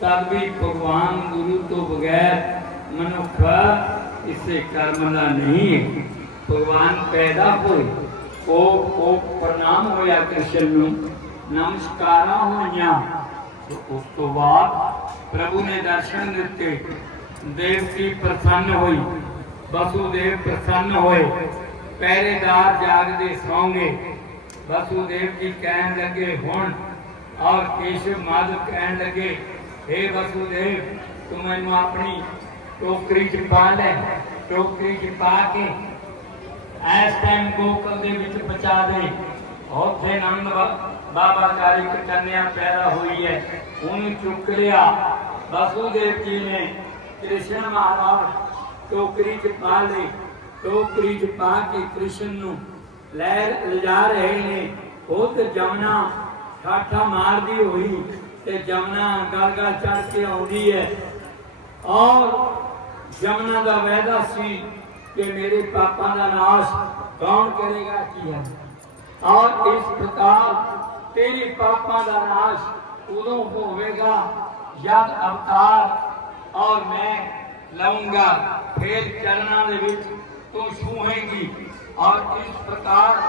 ਤਦ ਵੀ ਭਗਵਾਨ ਗੁਰੂ ਤੋਂ ਬਗੈਰ ਮਨੁੱਖ ਇਸੇ ਕਰਮ ਦਾ ਨਹੀਂ ਭਗਵਾਨ ਪੈਦਾ ਹੋਏ, ਉਹ ਉਹ ਪ੍ਰਣਾਮ ਹੋਇਆ ਕ੍ਰਿਸ਼ਨ ਨੂੰ, ਨਮਸਕਾਰਾਂ ਹੋਈਆਂ। ਉਸ ਤੋਂ ਬਾਅਦ ਪ੍ਰਭੂ ਨੇ ਦਰਸ਼ਨ ਦਿੱਤੇ ਦੇਵ ਜੀ ਪ੍ਰਸੰਨ ਹੋਈ, ਵਸੂਦੇਵ ਪ੍ਰਸੰਨ ਹੋਏ, ਪਹਿਰੇਦਾਰ ਜਾਗਦੇ ਸੌਂਗੇ। ਵਸੂਦੇਵ ਜੀ ਕਹਿਣ ਲੱਗੇ, ਹੁਣ ਔਰ ਕੇਸ਼ਵ ਮਾਧਵ ਕਹਿਣ ਲੱਗੇ हे ਵਸੂਦੇਵ ਤੂੰ ਮੈਨੂੰ ਆਪਣੀ ਟੋਕਰੀ ਚ ਪਾ ਲੈ, ਟੋਕਰੀ ਚ ਪਾ ਕੇ ਐਸ ਟਾਈਮ ਗੋਕਲ ਦੇ ਵਿੱਚ ਪਹੁੰਚਾ ਦੇ। ਉੱਥੇ ਨੰਦ ਬਾਬਾ ਕਾਲੀ ਕੰਨਿਆ ਪੈਦਾ ਹੋਈ ਹੈ, ਉਹਨੂੰ ਚੁੱਕ ਲਿਆ। ਵਸੂਦੇਵ ਜੀ ਨੇ ਕ੍ਰਿਸ਼ਨ ਮਹਾਰਾਜ ਟੋਕਰੀ ਚ ਪਾ ਲਈ। ਟੋਕਰੀ ਚ ਪਾ ਕੇ ਕ੍ਰਿਸ਼ਨ ਨੂੰ ਲੈ, ਲਿਜਾ ਰਹੇ ਨੇ। ਉਹ ਤੇ ਜਮਨਾ ਠਾਠਾ ਮਾਰਦੀ ਹੋਈ ਤੇ ਜਮਨਾ ਗਲ ਚੜ ਕੇ ਆਉਂਦੀ ਹੈ। ਔਰ ਜਮਨਾ ਦਾ ਵਾਅਦਾ ਸੀ ਕਿ ਮੇਰੇ ਪਾਪਾਂ ਦਾ ਨਾਸ਼ ਕੌਣ ਕਰੇਗਾ? ਕੀ ਹੈ ਔਰ ਇਸ ਪ੍ਰਕਾਰ ਤੇਰੇ ਪਾਪਾਂ ਦਾ ਨਾਸ਼ ਉਦੋਂ ਹੋਵੇਗਾ ਜਦ ਅਵਤਾਰ ਔਰ ਮੈਂ ਲਵਾਂਗਾ ਫੇਰ ਚਰਨਾਂ ਦੇ ਵਿੱਚ ਤੂੰ ਛੂਹੇਗੀ। ਔਰ ਇਸ ਪ੍ਰਕਾਰ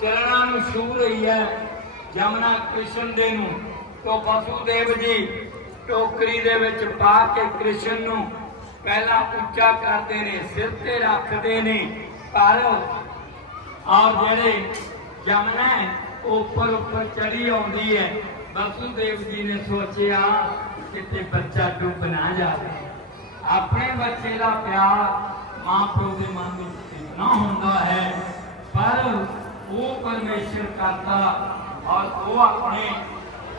ਚਰਨਾਂ ਨੂੰ ਛੂ ਰਹੀ ਹੈ ਜਮਨਾ ਕ੍ਰਿਸ਼ਨ ਦੇ ਨੂੰ। ਤੋ ਵਸੂਦੇਵ ਜੀ ਟੋਕਰੀ ਦੇ ਵਿੱਚ ਪਾ ਕੇ ਕ੍ਰਿਸ਼ਨ ਨੂੰ ਪਹਿਲਾਂ ਉੱਚਾ ਕਰਦੇ ਨੇ, ਸਿਰ ਤੇ ਰੱਖਦੇ ਨੇ। ਪਰ ਔਰ ਜਿਹੜੇ ਜਮਨਾ ਉੱਪਰ ਉੱਪਰ ਚੜੀ ਆਉਂਦੀ ਹੈ। ਵਸੂਦੇਵ ਜੀ ਨੇ ਸੋਚਿਆ ਕਿਤੇ ਬੱਚਾ ਡੁੱਬ ਨਾ ਜਾਵੇ। ਆਪਣੇ ਬੱਚੇ ਦਾ ਪਿਆਰ ਮਾਂ ਪਿਓ ਦੇ ਮਨ ਵਿੱਚ ਨਾ ਹੁੰਦਾ ਹੈ। ਪਰ ਉਹ ਪਰਮੇਸ਼ਰ ਕਰਤਾ ਔਰ ਉਹ ਆਪਣੇ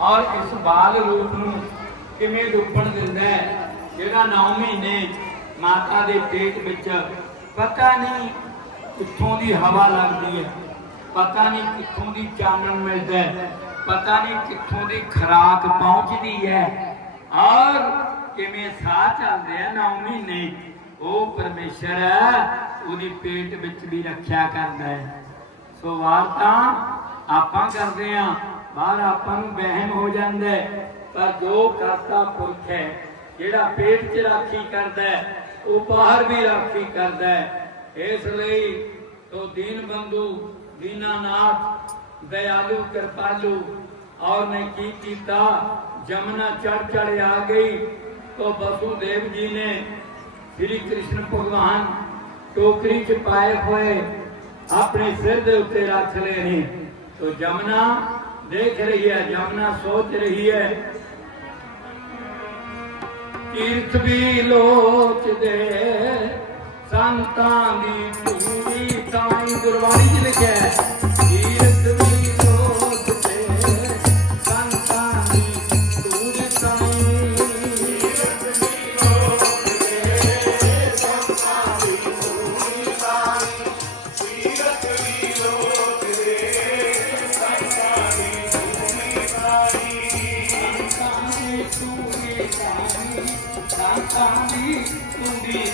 ਔਰ ਇਸ ਬਾਲ ਰੂਪ ਨੂੰ ਕਿਵੇਂ ਡੁੱਬਣ ਦਿੰਦਾ ਹੈ? ਜਿਹੜਾ 9 ਮਹੀਨੇ ਮਾਤਾ ਦੇ ਪੇਟ ਵਿੱਚ ਪਤਾ ਨਹੀਂ ਕਿੱਥੋਂ ਦੀ ਹਵਾ ਲੱਗਦੀ ਹੈ, ਪਤਾ ਨਹੀਂ ਕਿੱਥੋਂ ਦੀ ਚਾਨਣ ਮਿਲਦਾ ਹੈ, ਪਤਾ ਨਹੀਂ ਕਿੱਥੋਂ ਦੀ ਖਰਾਕ ਪਹੁੰਚਦੀ ਹੈ। ਔਰ ਕਿਵੇਂ ਸਾਹ ਚੱਲਦੇ ਆ 9 ਮਹੀਨੇ, ਉਹ ਪਰਮੇਸ਼ਰ ਹੈ ਉਹਦੀ ਪੇਟ ਵਿੱਚ ਵੀ ਰੱਖਿਆ ਕਰਦਾ ਹੈ। ਸੋ ਵਾਰ ਤਾਂ ਆਪਾਂ ਕਰਦੇ ਆ ਬਾਹਰ ਆਪਾਂ ਨੂੰ ਵਹਿਮ ਹੋ ਜਾਂਦਾ ਪਰ ਜੋ ਕਰਤਾ ਪੁਰਖ ਹੈ, ਜਿਹੜਾ ਪੇਟ 'ਚ ਰਾਖੀ ਕਰਦਾ ਉਹ ਬਾਹਰ ਵੀ ਰਾਖੀ ਕਰਦਾ ਇਸ ਲਈ ਤੋ ਦੀਨ ਬੰਧੂ, ਦੀਨਾਨਾਥ, ਦਇਆਲੂ, ਕਿਰਪਾਲੂ, ਔਰ ਨੇ ਕੀ ਕੀਤਾ? ਜਮਨਾ ਚੜ ਚੜ ਆ ਗਈ। ਤੋ ਵਸੂਦੇਵ ਜੀ ਨੇ ਸ੍ਰੀ ਕ੍ਰਿਸ਼ਨ ਭਗਵਾਨ ਟੋਕਰੀ ਚ ਪਾਏ ਹੋਏ ਆਪਣੇ ਸਿਰ ਦੇ ਉੱਤੇ ਰੱਖ ਲਏ ਨੇ। ਤੋ ਜਮਨਾ ਦੇਖ ਰਹੀ ਹੈ ਜਮਨਾ ਸੋਚ ਰਹੀ ਹੈ। ਤੀਰਥ ਵੀ ਲੋਚਦੇ ਸੰਤਾਂ ਦੀ ਪੂਰੀ ਤਾਈ ਗੁਰਬਾਣੀ ਚ ਲਿਖਿਆ ਹੈ।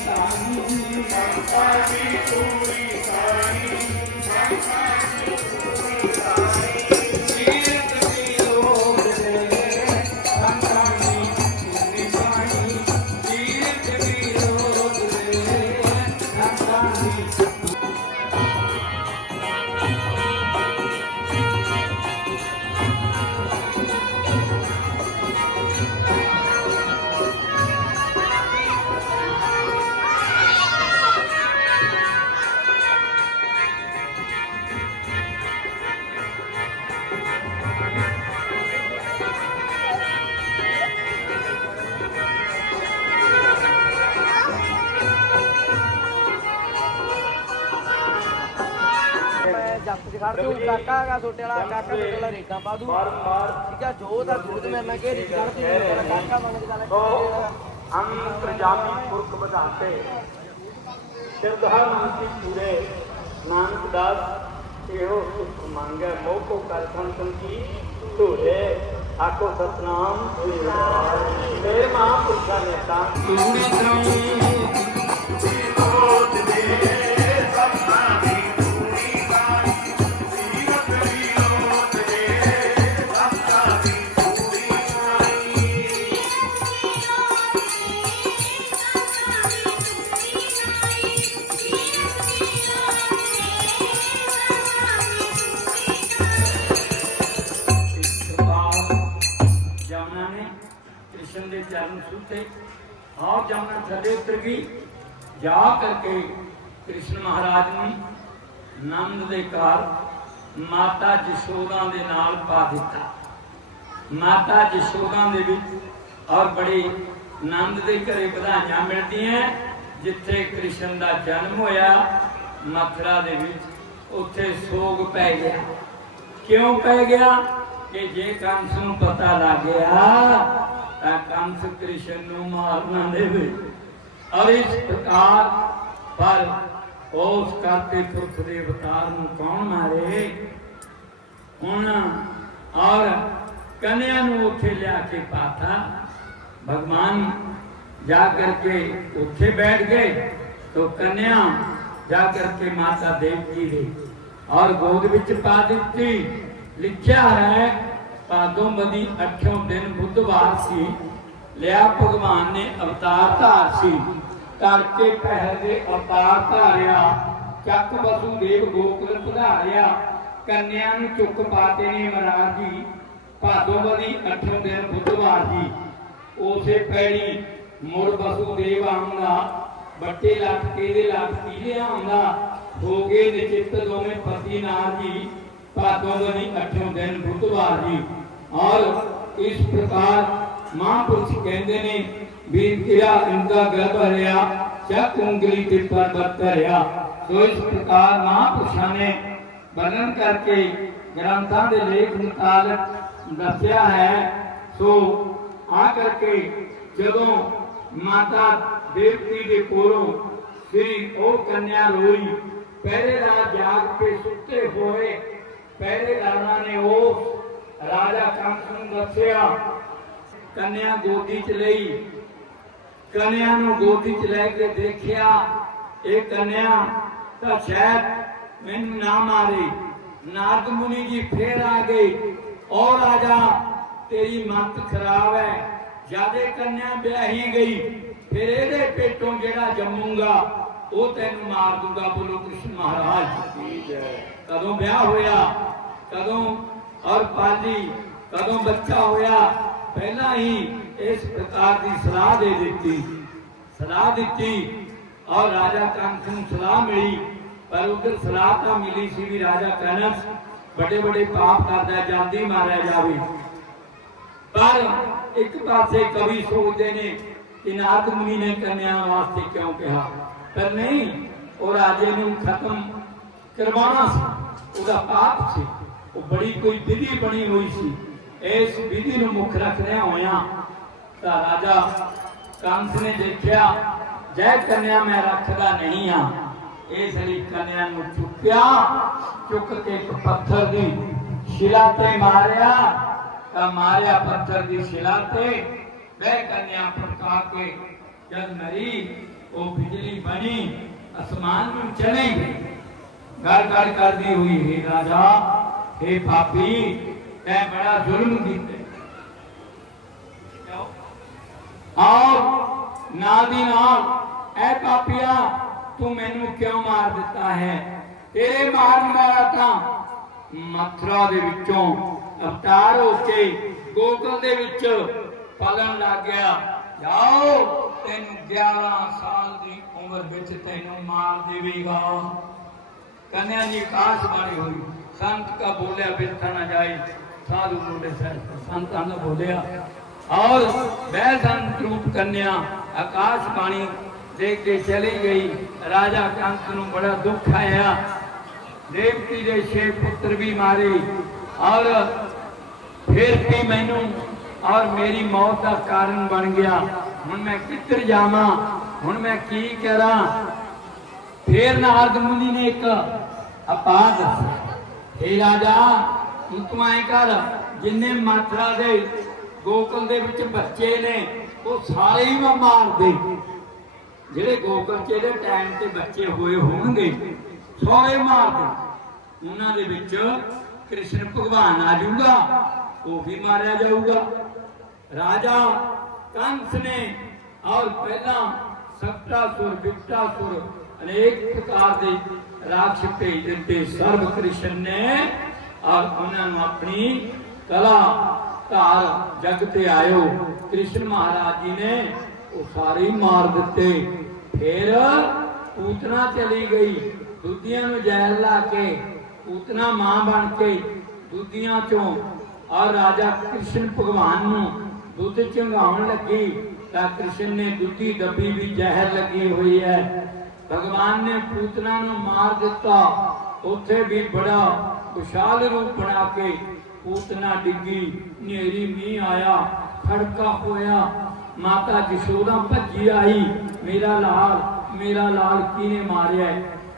तानी तानी तानी पूरी ਕਰ ਦੂ ਕਾਕਾ ਹੈਗਾ ਛੋਟੇ ਵਾਲਾ ਕਾਕਾ ਛੋਟੇ ਵਾਲਾ ਰੇਟਾਂ ਪਾ ਦੂ ਠੀਕ ਆ ਜੋ ਦਾ ਜੋਤ ਮੇਰੇ ਨਾਲ ਘੇਰੀ ਕਰ ਦੂ ਮੇਰਾ ਕਾਕਾ ਬਣ ਕੇ ਗੱਲ ਅੰਤਰਜਾਮੀ ਪੁਰਖ ਵਧਾਤੇ। ਸਿਰਧਾ ਨਾਨਕੀ ਪੂਰੇ ਨਾਨਕ ਦਾਸ ਇਹੋ ਸੁਖ ਮੰਗੈ ਮੋਹ ਕੋ ਕਰ ਸੰਤਨ ਕੀ ਧੂਰੇ ਆਖੋ ਸਤਨਾਮ ਮੇਰੇ ਮਹਾਂਪੁਰਖਾਂ ਨੇ ਤਾਂ ਤੂੜੀ ਤੋਂ ਕ੍ਰਿਸ਼ਨ ਦੇ ਚਰਨ ਛੂਤੇ ਥੱਲੇ ਉਤਰ ਗਈ। ਜਾ ਕਰਕੇ ਕ੍ਰਿਸ਼ਨ ਮਹਾਰਾਜ ਨੂੰ ਨੰਦ ਦੇ ਘਰ ਮਾਤਾ ਜਸ਼ੋਦਾ ਦੇ ਨਾਲ ਪਾ ਦਿੱਤਾ। ਮਾਤਾ ਜਸ਼ੋਦਾ ਦੇ ਵਿੱਚ ਔਰ ਬੜੀ ਨੰਦ ਦੇ ਘਰੇ ਵਧਾਈਆਂ ਮਿਲਦੀਆਂ, ਜਿੱਥੇ ਕ੍ਰਿਸ਼ਨ ਦਾ ਜਨਮ ਹੋਇਆ, ਮਥੁਰਾ ਦੇ ਵਿੱਚ ਉੱਥੇ ਸੋਗ ਪੈ ਗਿਆ। ਕਿਉਂ ਪੈ ਗਿਆ? ਕਿ ਜੇ ਕੰਸ ਨੂੰ ਪਤਾ ਲੱਗ ਗਿਆ ਤਾਂ ਕੰਸ ਕ੍ਰਿਸ਼ਨ ਨੂੰ ਮਾਰਨਾ ਦੇਵੇ। ਔਰ ਇਸ ਪ੍ਰਕਾਰ ਪਰ ਉਸ ਕਾਤੇ ਪੁਰਖ ਦੇ ਅਵਤਾਰ ਨੂੰ ਕੌਣ ਮਾਰੇ? ਹੁਣ ਔਰ ਕਨਿਆ ਨੂੰ ਉੱਥੇ ਲਿਆ ਕੇ ਪਾਤਾ। ਭਗਵਾਨ ਜਾ ਕਰਕੇ ਉੱਥੇ ਬੈਠ ਗਏ ਤੋ ਕਨਿਆ ਜਾ ਕਰਕੇ ਮਾਤਾ ਦੇਵਕੀ ਦੇ ਔਰ ਗੋਦ ਵਿੱਚ ਪਾ ਦਿੱਤੀ। ਲਿਖਿਆ ਹੈ ਪਾਦੋਂ ਬਦੀ 8ਵੇਂ ਦਿਨ ਬੁੱਧਵਾਰ ਸੀ, ਲਿਆ ਭਗਵਾਨ ਨੇ ਅਵਤਾਰ ਧਾਰ ਸੀ। ਕਰਕੇ ਪਹਿਰ ਦੇ ਅਵਤਾਰ ਧਾਰਿਆ, ਚੱਕ ਵਸੂਦੇਵ ਗੋਕੁਲ ਪਧਾਰਿਆ ਕੰਨਿਆ ਨੂੰ ਚੁੱਕ ਪਾਤੇ ਨੇ ਮਹਾਰਾਜ ਜੀ ਭਾਦੋਂ 8ਵੇਂ ਦਿਨ ਬੁੱਧਵਾਰ ਜੀ। ਉਸੇ ਪੈੜੀ ਮੁਰ ਵਸੂਦੇਵ ਆਉਂਦਾ ਬੱਟੇ ਲੱਖ ਕੇ ਦੇ ਲੱਖ ਕੀਲੇ ਆਉਂਦਾ ਹੋ ਗਏ ਨਿਚਿਤ ਦੋਵੇਂ ਪਤੀ ਨਾਰ ਜੀ ਭਾਦੋਂ 8ਵੇਂ ਦਿਨ ਬੁੱਧਵਾਰ ਜੀ। ਔਰ ਇਸ ਪ੍ਰਕਾਰ ਮਹਾਂਪੁਰਸ਼ ਕਹਿੰਦੇ ਨੇ ਵੀ ਤੇਰਾ ਇੰਦਾ ਗਰਭ ਹਰਿਆ ਚੱਕ ਉਂਗਲੀ ਤੇ ਪਰਬਤ ਧਰਿਆ ਸੋ ਇਸ ਪ੍ਰਕਾਰ ਮਹਾਂਪੁਰਸ਼ਾਂ ਨੇ ਵਰਣਨ ਕਰਕੇ ਗ੍ਰੰਥਾਂ ਦੇ ਲੇਖ ਮੁਤਾਬਕ ਦੱਸਿਆ ਹੈ ਸੋ ਆ ਕਰਕੇ ਜਦੋਂ ਮਾਤਾ ਦੇਵਤੀ ਦੇ ਕੋਲੋਂ ਸ੍ਰੀ ਉਹ ਕੰਨਿਆ ਰੋਈ ਪਹਿਰੇਦਾਰ ਜਾਗ ਕੇ ਸੁੱਤੇ ਹੋਏ ਪਹਿਰੇਦਾਰਾਂ ਨੇ ਉਹ ਰਾਜਾ ਕੰਸ ਨੂੰ ਦੱਸਿਆ ਕੰਨਿਆ ਗੋਦੀ ਚ ਲਈ। ਕੰਨਿਆ ਨੂੰ ਗੋਦੀ ਚ ਲੈ ਕੇ ਦੇਖਿਆ ਇਹ ਕੰਨਿਆ ਤਾਂ ਸ਼ਾਇਦ ਮੈਨੂੰ ਨਾ ਮਾਰੇ। ਨਾਰਦ ਮੁਨੀ ਜੀ ਫੇਰ ਆ ਗਏ ਔਰ ਰਾਜਾ ਤੇਰੀ ਮੱਤ ਖਰਾਬ ਹੈ। ਜਿਆਦੇ ਕੰਨਿਆ ਵਿਆਹੀ ਗਈ ਫਿਰ ਇਹਦੇ ਪੇਟੋਂ ਜਿਹੜਾ ਜੰਮੂਗਾ ਉਹ ਤੈਨੂੰ ਮਾਰ ਦੂੰਗਾ ਬੋਲੋ ਕ੍ਰਿਸ਼ਨ ਮਹਾਰਾਜ। ਕਦੋਂ ਵਿਆਹ ਹੋਇਆ? ਕਦੋਂ ਔਰ ਪਾਲੀ ਕਦੋਂ ਬੱਚਾ ਹੋਇਆ, ਪਹਿਲਾਂ ਹੀ ਇਸ ਪ੍ਰਕਾਰ ਦੀ ਸਲਾਹ ਦੇ ਦਿੱਤੀ। ਸਲਾਹ ਦਿੱਤੀ ਔਰ ਰਾਜਾ ਕੰਸ ਨੂੰ ਸਲਾਹ ਮਿਲੀ, ਪਰ ਉਧਰ ਸਲਾਹ ਤਾਂ ਮਿਲੀ ਸੀ ਵੀ ਰਾਜਾ ਕੰਸ ਵੱਡੇ ਵੱਡੇ ਪਾਪ ਕਰਦਾ ਜਾਂਦੀ ਮਾਰਿਆ ਜਾਵੇ। ਪਰ ਇੱਕ ਪਾਸੇ ਕਵੀ ਸੋਚਦੇ ਨੇ ਕਿ ਨਾਰਦ ਮੁਨੀ ਨੇ ਕੰਨਿਆ ਵਾਸਤੇ ਕਿਉਂ ਕਿਹਾ? ਪਰ ਨਹੀਂ, ਉਹ ਰਾਜੇ ਨੂੰ ਖਤਮ ਕਰਵਾਉਣਾ ਸੀ, ਉਹਦਾ ਪਾਪ ਸੀ। ਉਹ ਬੜੀ ਕੋਈ ਵਿਧੀ ਬਣੀ ਹੋਈ ਸੀ। ਇਸ ਵਿਧੀ ਨੂੰ ਮੁੱਖ ਰੱਖਦਿਆਂ ਹੋਇਆਂ ਤਾਂ ਰਾਜਾ ਕੰਸ ਨੇ ਦੇਖਿਆ, ਜੈ ਕੰਨਿਆ ਮੈਂ ਰੱਖਦਾ ਨਹੀਂ ਆ। ਇਸ ਲਈ ਕੰਨਿਆ ਨੂੰ ਚੁੱਕਿਆ, ਚੁੱਕ ਕੇ ਇੱਕ ਪੱਥਰ ਦੀ ਸ਼ਿਲਾ ਤੇ ਮਾਰਿਆ। ਤਾਂ ਮਾਰਿਆ ਪੱਥਰ ਦੀ ਸ਼ਿਲਾ ਤੇ ਬਹਿ ਕੰਨਿਆ ਪ੍ਰਕਾ ਕੇ ਜਦ ਮਰੀ, ਉਹ ਬਿਜਲੀ ਬਣੀ, ਅਸਮਾਨ ਨੂੰ ਚਲੀ ਗਈ ਗੜ ਗੜ ਕਰਦੀ ਹੋਈ, ਹੈ ਰਾਜਾ हे ਪਾਪੀ ਤੈ ਬੜਾ ਜ਼ੁਲਮ ਕੀਤਾ ਔਰ ਨਾਲ ਦੀ ਨਾਲ ਐ ਪਾਪੀਆ ਤੂੰ ਮੈਨੂੰ ਕਿਉਂ ਮਾਰ ਦਿੱਤਾ ਹੈ ਤੇਰੇ ਮਾਰਨ ਵਾਲਾ ਤਾਂ ਮਥੁਰਾ ਦੇ ਵਿੱਚੋਂ ਅਵਤਾਰ ਹੋ ਕੇ ਗੋਕੁਲ ਦੇ ਵਿੱਚ ਪਲਣ ਲੱਗ ਗਿਆ ਜਾਓ ਤੈਨੂੰ 11 ਸਾਲ ਦੀ ਉਮਰ ਵਿੱਚ ਤੈਨੂੰ ਮਾਰ ਦੇਵੇਗਾ कन्या जी काश बाणी हुई संत का बोलिया बिरथा न जाए साधु बोले सर संतां ने बोलिया और वह संत रूप कन्या आकाश बाणी देख के चली गई राजा कंस ਨੂੰ ਬੜਾ ਦੁੱਖ ਆਇਆ ਦੇਵਕੀ ਦੇ ਛੇ ਪੁੱਤਰ ਵੀ ਮਾਰੇ ਔਰ ਫਿਰ ਵੀ ਮੈਨੂੰ ਔਰ ਮੇਰੀ ਮੌਤ ਦਾ ਕਾਰਨ ਬਣ ਗਿਆ ਹੁਣ ਮੈਂ ਕਿੱਧਰ ਜਾਵਾਂ ਹੁਣ ਮੈਂ ਕੀ ਕਰਾਂ ਫਿਰ ਨਾਰਦ ਮੁਨੀ ਨੇ ਇੱਕ ਅਪਾਹ ਦੱਸਿਆ हे ਰਾਜਾ ਹੁਣ ਤੂੰ ਐਂ ਕਰ, ਜਿੰਨੇ ਮਾਤਰਾ ਦੇ ਗੋਕੁਲ ਦੇ ਵਿੱਚ ਬੱਚੇ ਨੇ, ਉਹ ਸਾਰੇ ਹੀ ਮਾਰ ਦੇ। ਜਿਹੜੇ ਗੋਕੁਲ ਚ ਇਹਦੇ ਟਾਈਮ ਤੇ ਬੱਚੇ ਹੋਏ ਹੋਣਗੇ, ਸਾਰੇ ਮਾਰ ਦੇ। ਉਹਨਾਂ ਦੇ ਵਿੱਚ ਕ੍ਰਿਸ਼ਨ ਭਗਵਾਨ ਆ ਜਾਊਗਾ, ਉਹ ਵੀ ਮਾਰਿਆ ਜਾਊਗਾ। ਰਾਜਾ, ਕੰਸ ਨੇ ਔਰ ਪਹਿਲਾਂ ਸਪਤਾਸੁਰ ਵਿਕਟਾਸੁਰ ਅਨੇਕ ਪ੍ਰਕਾਰ ਦੇ ਰਾਖਸ਼ ਭੇਜ ਦਿੱਤੇ ਸਰਬ ਕ੍ਰਿਸ਼ਨ ਨੇ ਔਰ ਉਹਨਾਂ ਨੂੰ ਆਪਣੀ ਕਲਾ ਧਾਰ ਜਗ ਤੇ ਆਇਓ। ਕ੍ਰਿਸ਼ਨ ਮਹਾਰਾਜ ਜੀ ਨੇ ਉਹ ਸਾਰੇ ਮਾਰ ਦਿੱਤੇ। ਫਿਰ ਪੂਤਨਾ ਚਲੀ ਗਈ। ਦੁੱਧੀਆਂ ਨੂੰ ਜਹਿਰ ਲਾ ਕੇ ਪੂਤਨਾ ਮਾਂ ਬਣ ਕੇ ਦੁੱਧੀਆਂ ਚੋਂ ਔਰ ਰਾਜਾ ਕ੍ਰਿਸ਼ਨ ਭਗਵਾਨ ਨੂੰ ਦੁੱਧ ਚੰਗਾਉਣ ਲੱਗੀ ਤਾਂ ਕ੍ਰਿਸ਼ਨ ਨੇ ਦੁੱਧੀ ਦੱਬੀ ਵੀ ਜ਼ਹਿਰ ਲੱਗੀ ਹੋਈ ਹੈ। ਭਗਵਾਨ ਨੇ ਪੂਤਨਾ ਨੂੰ ਮਾਰ ਦਿੱਤਾ। ਉੱਥੇ ਵੀ ਬੜਾ ਵਿਸ਼ਾਲ ਰੂਪ ਬਣਾ ਕੇ ਪੂਤਨਾ ਡਿੱਗੀ। ਨੇਰੀ ਮੀਂਹ ਆਇਆ, ਖੜਕਾ ਹੋਇਆ। ਮਾਤਾ ਜਸ਼ੋਦਾ ਭੱਜੀ ਆਈ, ਮੇਰਾ ਲਾਲ ਮੇਰਾ ਲਾਲ ਕਿਨੇ ਮਾਰਿਆ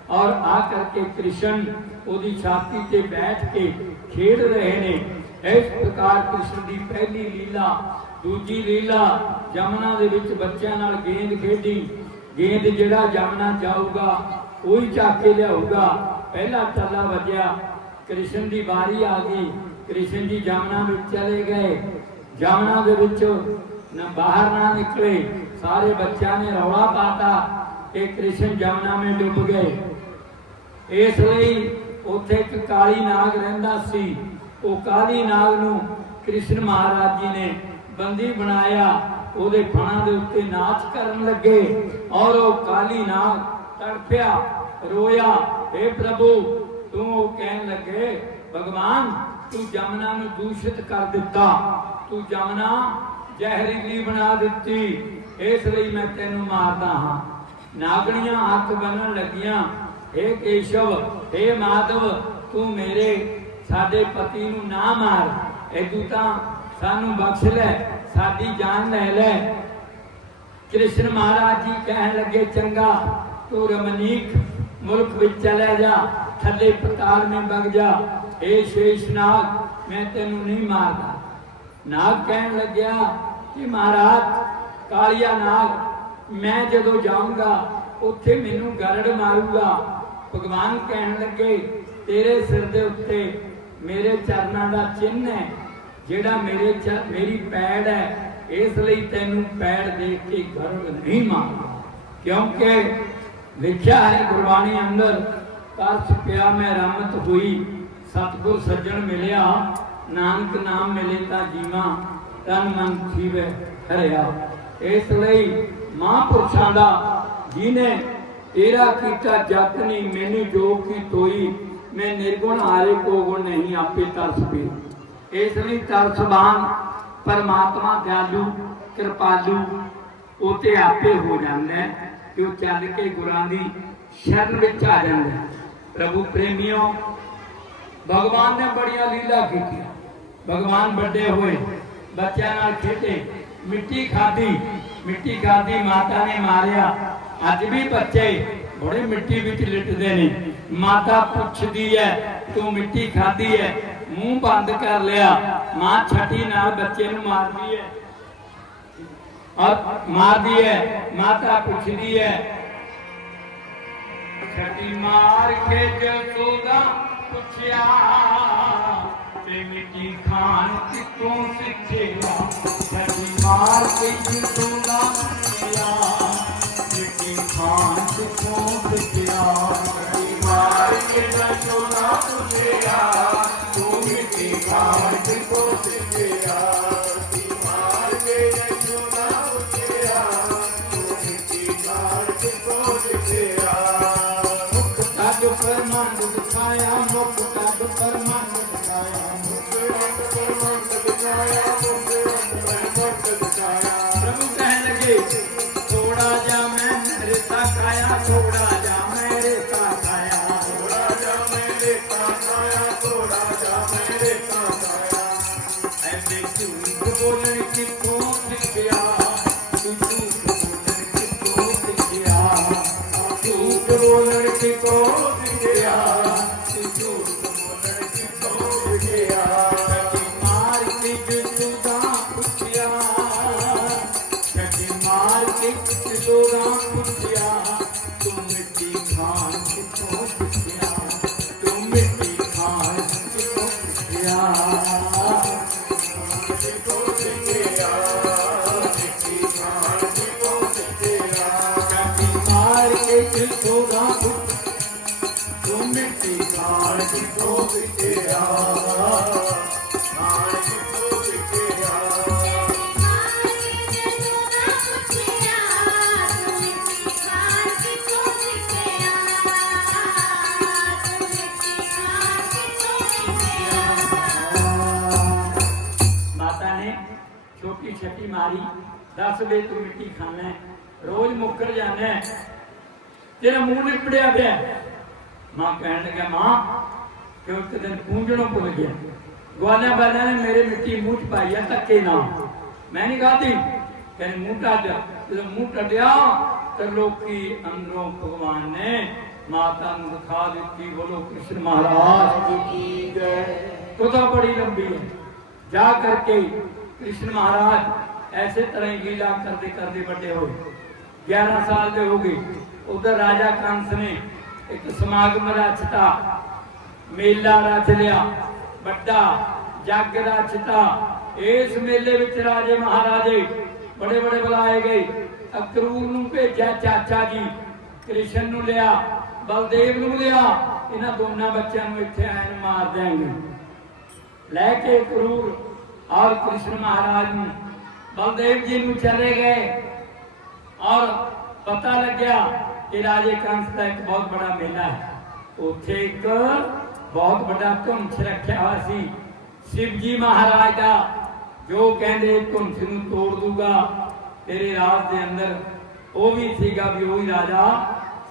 ਔਰ ਆ ਕਰਕੇ ਕ੍ਰਿਸ਼ਨ ਉਹਦੀ ਛਾਤੀ ਤੇ ਬੈਠ ਕੇ ਖੇਡ ਰਹੇ ਨੇ। ਇਸ ਪ੍ਰਕਾਰ ਕ੍ਰਿਸ਼ਨ ਦੀ ਪਹਿਲੀ ਲੀਲਾ, ਦੂਜੀ ਲੀਲਾ ਜਮਨਾ ਦੇ ਵਿੱਚ ਬੱਚਿਆਂ ਨਾਲ ਗੇਂਦ ਖੇਡੀ। ਗੇਂਦ ਜਿਹੜਾ ਜਮਨਾ ਜਾਊਗਾ, ਉਹੀ ਚੱਕ ਕੇ ਲਿਆਊਗਾ। ਪਹਿਲਾ ਟੱਲਾ ਵੱਜਿਆ, ਕ੍ਰਿਸ਼ਨ ਦੀ ਵਾਰੀ ਆ ਗਈ। ਕ੍ਰਿਸ਼ਨ ਜੀ ਜਮਨਾ ਵਿੱਚ ਚਲੇ ਗਏ। ਜਮਨਾ ਦੇ ਵਿੱਚ ਨਾ ਬਾਹਰ ਨਾ ਨਿਕਲੇ। ਸਾਰੇ ਬੱਚਿਆਂ ਨੇ ਰੌਲਾ ਪਾਤਾ ਕਿ ਕ੍ਰਿਸ਼ਨ ਜਮਨਾ ਵਿੱਚ ਡੁੱਬ ਗਏ। ਇਸ ਲਈ ਉੱਥੇ ਇੱਕ ਕਾਲੀ ਨਾਗ ਰਹਿੰਦਾ ਸੀ। ਉਹ ਕਾਲੀ ਨਾਗ ਨੂੰ ਕ੍ਰਿਸ਼ਨ ਮਹਾਰਾਜ ਜੀ ਨੇ ਬੰਦੀ ਬਣਾਇਆ। ਉਹਦੇ ਫਣਾਂ ਦੇ ਉੱਤੇ ਨਾਚ ਕਰਨ ਲੱਗੇ ਔਰ ਉਹ ਕਾਲੀ ਨਾਗ ਤੜਫਿਆ ਰੋਇਆ हे ਪ੍ਰਭੂ ਤੂੰ ਉਹ ਕਹਿਣ ਲੱਗੇ ਭਗਵਾਨ ਤੂੰ ਜਮਨਾ ਨੂੰ ਦੂਸ਼ਿਤ ਕਰ ਦਿੱਤਾ ਤੂੰ ਜਮਨਾ ਜ਼ਹਿਰੀਲੀ ਬਣਾ ਦਿੱਤੀ ਇਸ ਲਈ ਮੈਂ ਤੈਨੂੰ ਮਾਰਦਾ ਹਾਂ ਨਾਗਣੀਆਂ ਹੱਥ ਬੰਨਣ ਲੱਗੀਆਂ हे ਕੇਸ਼ਵ हे ਮਾਧਵ ਤੂੰ ਮੇਰੇ ਸਾਡੇ ਪਤੀ ਨੂੰ ਨਾ ਮਾਰ ਐਦੂ ਤਾਂ ਸਾਨੂੰ ਬਖਸ਼ ਲੈ ਸਾਡੀ ਜਾਨ ਲੈ ਲੈ। ਕ੍ਰਿਸ਼ਨ ਮਹਾਰਾਜ ਜੀ ਕਹਿਣ ਲੱਗੇ, ਚੰਗਾ, ਤੂੰ ਰਮਨੀਕ ਮੁਲਕ ਵਿੱਚ ਚਲਾ ਜਾ, ਥੱਲੇ ਪਤਾਲ ਮੇਂ ਵਗ ਜਾ। ਏ ਸ਼ੇਸ਼ਨਾਗ ਮੈਂ ਤੈਨੂੰ ਨਹੀਂ ਮਾਰਦਾ। ਨਾਗ ਕਹਿਣ ਲੱਗਿਆ ਕਿ ਮਹਾਰਾਜ, ਕਾਲੀਆ ਨਾਗ, ਮੈਂ ਜਦੋਂ ਜਾਊਂਗਾ, ਉੱਥੇ ਮੈਨੂੰ ਗਰੜ ਮਾਰੂਗਾ। ਭਗਵਾਨ ਕਹਿਣ ਲੱਗੇ, ਤੇਰੇ ਸਿਰ ਦੇ ਉੱਤੇ ਮੇਰੇ ਚਰਨਾਂ ਦਾ ਚਿੰਨ ਹੈ। ਜਿਹੜਾ ਮੇਰੇ ਚ ਮੇਰੀ ਪੈੜ ਹੈ, ਇਸ ਲਈ ਤੈਨੂੰ ਪੈੜ ਦੇਖ ਕੇ ਗਰੜ ਨਹੀਂ ਮਾਰਦਾ। ਕਿਉਂਕਿ ਲਿਖਿਆ ਹੈ ਗੁਰਬਾਣੀ ਅੰਦਰ, ਤਰਸ ਪਿਆ ਮੈਂ ਰਹਿਮਤ ਹੋਈ, ਸਤਿਗੁਰ ਸੱਜਣ ਮਿਲਿਆ, ਨਾਨਕ ਨਾਮ ਮਿਲੇ ਤਾਂ ਜੀਵਾਂ, ਤਨ ਮਨ ਜੀਵੇ ਹਰਿਆ। ਇਸ ਲਈ ਮਹਾਂਪੁਰਸ਼ਾਂ ਦਾ ਜਿਨੇ ਤੇਰਾ ਕੀਤਾ ਜਤ ਨਹੀਂ ਮੈਨੂੰ ਜੋ ਕੀ ਤੋਈ, ਮੈਂ ਨਿਰਗੁਣ ਹਾਰੇ ਕੋ ਗੁਣ ਨਹੀਂ, ਆਪੇ ਤਰਸ ਪੀ ਇਸ ਲਈ ਤਰਸਵਾਨ ਪਰਮਾਤਮਾ ਦਿਆਲੂ, ਕਿਰਪਾਲੂ ਉਹ ਤੇ ਆਪੇ ਹੋ ਜਾਂਦਾ ਕਿ ਉਹ ਚੱਲ ਕੇ ਗੁਰਾਂ ਦੀ ਸ਼ਰਨ ਵਿੱਚ ਆ ਜਾਂਦਾ ਪ੍ਰਭੂ ਪ੍ਰੇਮੀਓ, ਭਗਵਾਨ ਨੇ ਬੜੀਆਂ ਲੀਲਾ ਕੀਤੀਆਂ। ਭਗਵਾਨ ਵੱਡੇ ਹੋਏ, ਬੱਚਿਆਂ ਨਾਲ ਖੇਡੇ, ਮਿੱਟੀ ਖਾਦੀ ਮਿੱਟੀ ਖਾਦੀ ਮਾਤਾ ਨੇ ਮਾਰਿਆ। ਅੱਜ ਵੀ ਬੱਚੇ ਬੜੇ ਮਿੱਟੀ ਵਿੱਚ ਲਿਟਦੇ ਨੇ। ਮਾਤਾ ਪੁੱਛਦੀ ਹੈ, ਤੂੰ ਮਿੱਟੀ ਖਾਦੀ ਹੈ? ਮੂੰਹ ਬੰਦ ਕਰ ਲਿਆ। ਮਾਂ ਛੱਟੀ ਨਾਲ ਬੱਚੇ ਨੂੰ ਮਾਰਦੀ ਹੈ ਔਰ ਮਾਰਦੀ ਹੈ ਮਾਤਾ ਪੁੱਛਦੀ ਹੈ ਛੱਟੀ ਮਾਰ ਕੇ ਜਸੋਦਾ ਪੁੱਛਿਆ ਤੇ ਮਿੱਟੀ ਖਾਨ ਕਿਤੋਂ ਸਿੱਖਿਆ? ਛੱਟੀ ਮਾਰ ਕੇ ਜਸੋਦਾ ਪੁੱਛਿਆ ਮਿੱਟੀ ਖਾਨ ਕਿਤੋਂ ਸਿੱਖਿਆ? ਛੱਟੀ ਮਾਰ ਕੇ ਜਸੋਦਾ ਪੁੱਛਿਆ। ਪ੍ਰਭੂ ਕਹਿਣ ਲੱਗੇ ਥੋੜਾ ਜਾ ਮੈਂ ਰੇਤਾ ਖਾਇਆ ਥੋੜਾ Zorlanıyor. 10 ਵਜੇ ਤੂੰ ਮਿੱਟੀ ਖਾਣਾ ਰੋਜ਼ ਮੁੱਕਰ ਜਾਣਾ ਤੇਰਾ ਮੂੰਹ ਲਿਪੜਿਆ ਪਿਆ ਮਾਂ ਕਹਿਣ ਲੱਗਾ ਮਾਂ ਕਿ ਉਸ ਦਿਨ ਪੂੰਝਣੋਂ ਭੁੱਲ ਗਿਆ? ਗਵਾਲਿਆਂ ਬਾਲਿਆਂ ਨੇ ਮੇਰੇ ਮਿੱਟੀ ਮੂੰਹ ਚ ਪਾਈ ਆ ਧੱਕੇ ਨਾਲ। ਮੈਂ ਨਹੀਂ ਖਾਧੀ। ਕਹਿੰਦੇ ਮੂੰਹ ਟੱਡ ਜਦੋਂ ਮੂੰਹ ਟੱਡਿਆ ਤੇ ਲੋਕੀ ਅੰਦਰੋਂ ਭਗਵਾਨ ਨੇ ਮਾਤਾ ਨੂੰ ਦਿਖਾ ਦਿੱਤੀ ਬੋਲੋ ਕ੍ਰਿਸ਼ਨ ਮਹਾਰਾਜ। ਜੀ ਕੀ ਜੈ। ਕਥਾ ਬੜੀ ਲੰਬੀ ਹੈ। ਜਾ ਕਰਕੇ ਕ੍ਰਿਸ਼ਨ ਮਹਾਰਾਜ ਐਸੇ ਤਰ੍ਹਾਂ ਹੀ ਲੀਲਾ ਕਰਦੇ ਕਰਦੇ ਵੱਡੇ ਹੋਏ। 11 ਸਾਲ ਦੇ ਹੋ ਗਏ। ਉਧਰ ਰਾਜਾ ਕੰਸ ਨੇ ਇੱਕ ਸਮਾਗਮ ਰਚਤਾ। ਮੇਲਾ ਰਚ ਲਿਆ। ਵੱਡਾ ਜੱਗ ਰਚਤਾ। ਇਸ ਮੇਲੇ ਵਿੱਚ ਰਾਜੇ ਮਹਾਰਾਜੇ ਬੜੇ ਬੜੇ ਬੁਲਾਏ ਗਏ। ਅਕਰੂਰ ਨੂੰ ਭੇਜਿਆ ਚਾਚਾ ਜੀ। ਕ੍ਰਿਸ਼ਨ ਨੂੰ ਲਿਆ। ਬਲਦੇਵ ਨੂੰ ਲਿਆ। ਇਹਨਾਂ ਦੋਨਾਂ ਬੱਚਿਆਂ ਨੂੰ ਇੱਥੇ ਆਏ ਮਾਰ ਦਿਆਂਗੇ। ਲੈ ਕੇ ਕਰੂਰ ਔਰ ਕ੍ਰਿਸ਼ਨ ਮਹਾਰਾਜ ਨੂੰ ਬਲਦੇਵ ਜੀ ਨੂੰ ਚਲੇ ਗਏ ਔਰ ਪਤਾ ਲੱਗਿਆ ਕਿ ਰਾਜੇ ਕੰਸ ਦਾ ਇੱਕ ਬਹੁਤ ਬੜਾ ਮੇਲਾ ਹੈ ਉੱਥੇ ਇੱਕ ਬਹੁਤ ਵੱਡਾ ਧੁੰਚ ਰੱਖਿਆ ਹੋਇਆ ਸੀ ਸ਼ਿਵ ਜੀ ਮਹਾਰਾਜ ਦਾ ਜੋ ਕਹਿੰਦੇ ਧੁੰਚ ਨੂੰ ਤੋੜ ਦੂਗਾ ਤੇਰੇ ਰਾਜ ਦੇ ਅੰਦਰ ਉਹ ਵੀ ਸੀਗਾ ਵੀ ਉਹੀ ਰਾਜਾ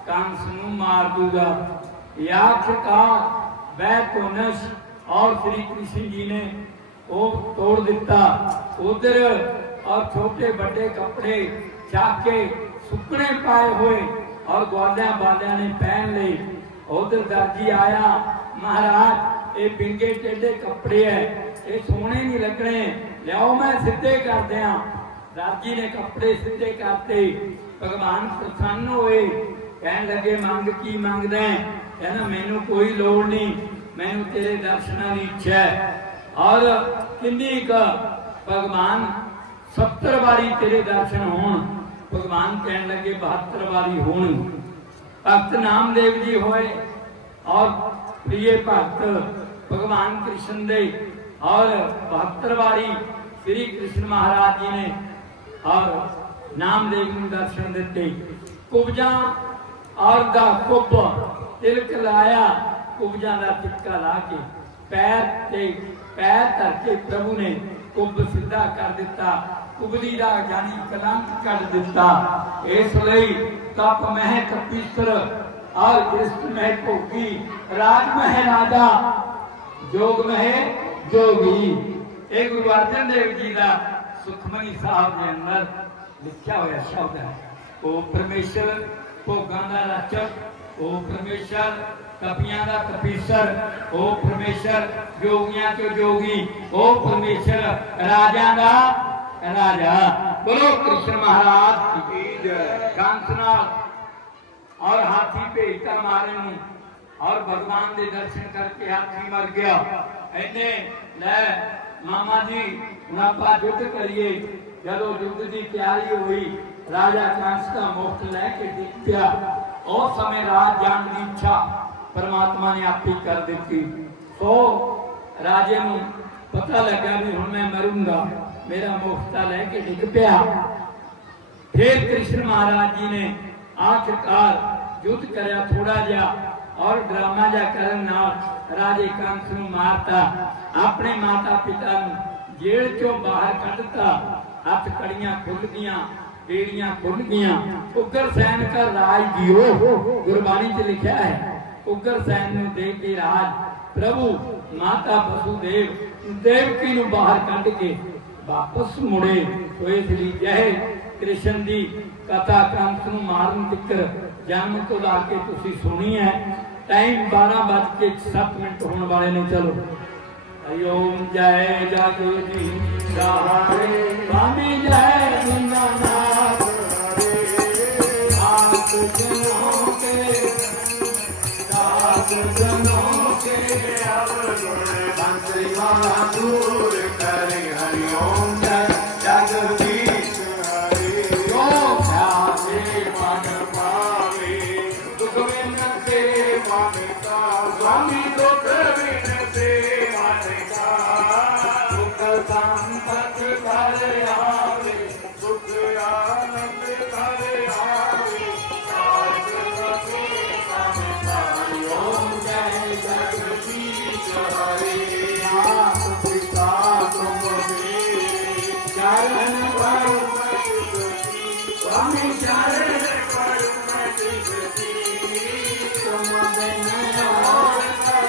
ਕੰਸ ਨੂੰ ਮਾਰ ਦੂਗਾ ਯਾਖਕਾਰ ਵੈ ਔਰ ਸ੍ਰੀ ਕ੍ਰਿਸ਼ਨ ਜੀ ਨੇ ਉਹ ਤੋੜ ਦਿੱਤਾ ਉਧਰ ਔਰ ਛੋਟੇ ਵੱਡੇ ਕੱਪੜੇ ਚੱਕ ਕੇ ਸੁੱਕਣੇ ਪਾਏ ਹੋਏ ਔਰ ਗਵਾਲਿਆਂ ਵਾਲਿਆਂ ਨੇ ਪਹਿਨ ਲਏ। ਉਧਰ ਦਰਜੀ ਆਇਆ, ਮਹਾਰਾਜ, ਇਹ ਪਿੰਗੇ ਟੇਢੇ ਕੱਪੜੇ ਐ? ਇਹ ਸੋਹਣੇ ਨਹੀਂ ਲਿਆਓ, ਮੈਂ ਸਿੱਧੇ ਕਰ ਦਿਆਂ। ਦਰਜੀ ਨੇ ਕੱਪੜੇ ਸਿੱਧੇ ਕਰਤੇ। ਭਗਵਾਨ ਪ੍ਰਸੰਨ ਹੋਏ। ਕਹਿਣ ਲੱਗੇ, ਮੰਗ ਕੀ ਮੰਗਦਾ ਕਹਿੰਦਾ, ਮੈਨੂੰ ਕੋਈ ਲੋੜ ਨਹੀਂ। ਮੈਨੂੰ ਤੇਰੇ ਦਰਸ਼ਨਾਂ ਦੀ ਇੱਛਾ ਹੈ ਔਰ ਕਿੰਨੀ ਕ ਭਗਵਾਨ 70 ਵਾਰੀ ਤੇਰੇ ਦਰਸ਼ਨ ਹੋਣ, ਭਗਵਾਨ ਕਹਿਣ ਲੱਗੇ 72 ਵਾਰੀ ਹੋਣ। ਭਗਤ ਨਾਮਦੇਵ ਜੀ ਹੋਏ, ਔਰ ਪ੍ਰਿਯ ਭਗਤ, ਭਗਵਾਨ ਕ੍ਰਿਸ਼ਨ ਦੇ, ਔਰ 72 ਵਾਰੀ ਸ੍ਰੀ ਕ੍ਰਿਸ਼ਨ ਮਹਾਰਾਜ ਜੀ ਨੇ, ਔਰ ਨਾਮਦੇਵ ਨੂੰ ਦਰਸ਼ਨ ਦਿੱਤੇ। ਕੁਬਜਾ ਔਰ ਦਾ ਕੁੱਬ ਤਿਲਕ ਲਾਇਆ, ਕੁਬਜਾ ਦਾ ਟਿੱਕਾ ਲਾ ਕੇ, ਪੈਰ ਤੇ, ਪੈਰ ਧਰ ਕੇ ਪ੍ਰਭੂ ਨੇ ਕੁੱਬ ਸਿੱਧਾ ਕਰ ਦਿੱਤਾ। ਕੁਬਲੀ ਦਾ ਜਾਨੀ ਕਲੰਕ ਕੱਢ ਦਿੱਤਾ। ਇਸ ਲਈ ਤਪ ਮਹਿ ਕਪੀਸਰ ਔਰ ਕ੍ਰਿਸ਼ਨ ਮਹਿ ਭੋਗੀ, ਰਾਜ ਮਹਿ ਰਾਜਾ, ਜੋਗ ਮਹਿ ਜੋਗੀ। ਇਹ ਗੁਰੂ ਅਰਜਨ ਦੇਵ ਜੀ ਦਾ ਸੁਖਮਨੀ ਸਾਹਿਬ ਦੇ ਅੰਦਰ ਲਿਖਿਆ ਹੋਇਆ ਸ਼ਬਦ ਹੈ। ਉਹ ਪਰਮੇਸ਼ਰ ਭੋਗਾਂ ਦਾ ਰਚਕ, ਉਹ ਪਰਮੇਸ਼ਰ ਕਪੀਆਂ ਦਾ ਕਪੀਸਰ ਉਹ ਪਰਮੇਸ਼ਰ ਜੋਗੀਆਂ ਤੋਂ ਜੋਗੀ, ਉਹ ਪਰਮੇਸ਼ਰ ਰਾਜਿਆਂ ਦਾ ਰਾਜਾ ਬੋਲੋ ਕ੍ਰਿਸ਼ਨ ਮਹਾਰਾਜ ਕੀ ਜੈ ਕੰਸ ਨਾਲ ਔਰ ਹਾਥੀ ਭੇਜਤਾ ਮਾਰਨ ਨੂੰ ਔਰ ਭਗਵਾਨ ਦੇ ਦਰਸ਼ਨ ਕਰਕੇ ਹਾਥੀ ਮਰ ਗਿਆ ਇਹਨੇ ਲੈ ਮਾਮਾ ਜੀ ਹੁਣ ਆਪਾਂ ਯੁੱਧ ਕਰੀਏ ਜਦੋਂ ਯੁੱਧ ਦੀ ਤਿਆਰੀ ਹੋਈ ਰਾਜਾ ਕੰਸ ਦਾ ਮੁਕਤ ਲੈ ਕੇ ਡਿੱਗ ਪਿਆ ਉਸ ਸਮੇਂ ਰਾਜ ਜਾਣ ਦੀ ਇੱਛਾ ਪਰਮਾਤਮਾ ਨੇ ਆਪੇ ਕਰ ਦਿੱਤੀ ਸੋ ਰਾਜੇ ਨੂੰ ਪਤਾ ਲੱਗਾ ਵੀ ਹੁਣ ਮੈਂ ਮਰੂੰਗਾ ਮੇਰਾ ਮੁਖਤਾ ਲੈ ਕੇ ਡਿੱਗ ਪਿਆ। ਫਿਰ ਕ੍ਰਿਸ਼ਨ ਮਹਾਰਾਜ ਜੀ ਨੇ ਆਖਿਰਕਾਰ ਯੁੱਧ ਕਰਿਆ ਥੋੜਾ ਜਿਹਾ ਔਰ ਡਰਾਮਾ ਜਿਹਾ ਕਰਨ ਨਾਲ ਰਾਜੇ ਕੰਸ ਨੂੰ ਮਾਰਤਾ। ਆਪਣੇ ਮਾਤਾ ਪਿਤਾ ਨੂੰ ਜੇਲ੍ਹ ਚੋਂ ਬਾਹਰ ਕੱਢਤਾ ਹੱਥ ਕੜੀਆਂ ਖੁੱਲ ਗਈਆਂ, ਬੇੜੀਆਂ ਖੁੱਲ ਗਈਆਂ। ਉਗਰ ਸੈਨ ਕਾ ਰਾਜ ਦਿਓ ਗੁਰਬਾਣੀ 'ਚ ਲਿਖਿਆ ਹੈ। ਉਗਰ ਸੈਨ ਨੂੰ ਦੇ ਕੇ ਰਾਜ। ਪ੍ਰਭੂ, ਮਾਤਾ ਵਸੂਦੇਵ ਦੇਵਕੀ ਨੂੰ ਬਾਹਰ ਕੱਢ ਕੇ ਵਾਪਸ ਮੁੜੇ ਹੋਏ ਸ੍ਰੀ ਜੈ ਕ੍ਰਿਸ਼ਨ ਦੀ ਕਥਾ ਕੰਸ ਨੂੰ ਮਾਰਨ ਤਿੱਕਰ ਜਨਮ ਤੋਂ ਲਾ ਕੇ ਤੁਸੀਂ ਸੁਣੀ ਹੈ। ਟਾਈਮ 12 ਵਜ ਕੇ 7 ਮਿੰਟ ਹੋਣ ਵਾਲੇ ਨੇ, ਚਲੋ। ਅਯੋਮ ਜੈ ਜਗਤ ਜੀ, ਸਹਾਰੇ।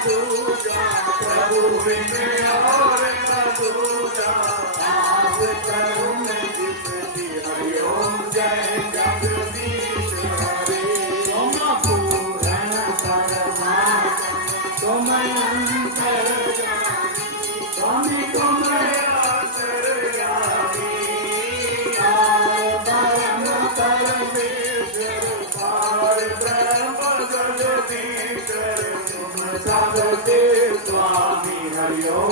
Prabhu, you.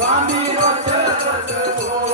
Swami Rocha Rocha Rocha